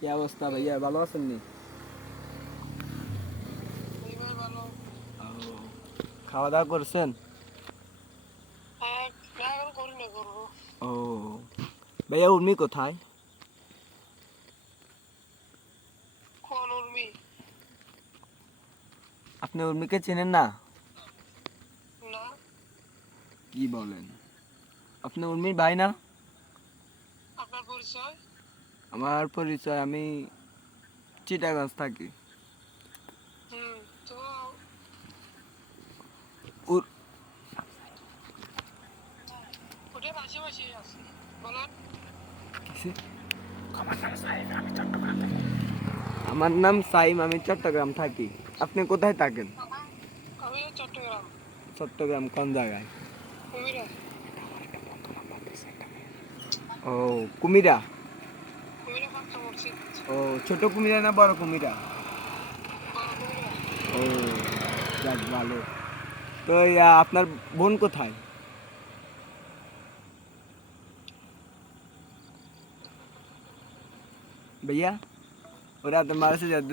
কি অবস্থা ভাইয়া, ভালো আছেন নি? এই ভাই ভালো। ও, খাওয়া দাওয়া করছেন? হ্যাঁ, না এখন করি না, করবো। ও ভাইয়া, উর্মি কোথায়? কোন উর্মি? আপনি উর্মিকে চেনেন না? না। কি বলেন, আপনি উর্মির ভাই না? আপনার পরিচয়? আমার পরিচয়, আমি চিটাগঞ্জ থাকি। হুম, তো উর ওটার আশেপাশে আছি, বলেন। কিসে? আমার নাম সাইম, আমি চট্টগ্রাম থাকি। আপনি কোথায় থাকেন? আমি চট্টগ্রাম, চট্টগ্রাম কোন জায়গায়? কুমিরা। ও, কুমিরা। কুমিরা পাঁচটা মসজিদ। ও, ছোট কুমিরা না বড় কুমিরা? বড় কুমিরা। ও, যাক ভালো। তো আপনার বোন কোথায়? भैया, और आप मारे से ज्यादा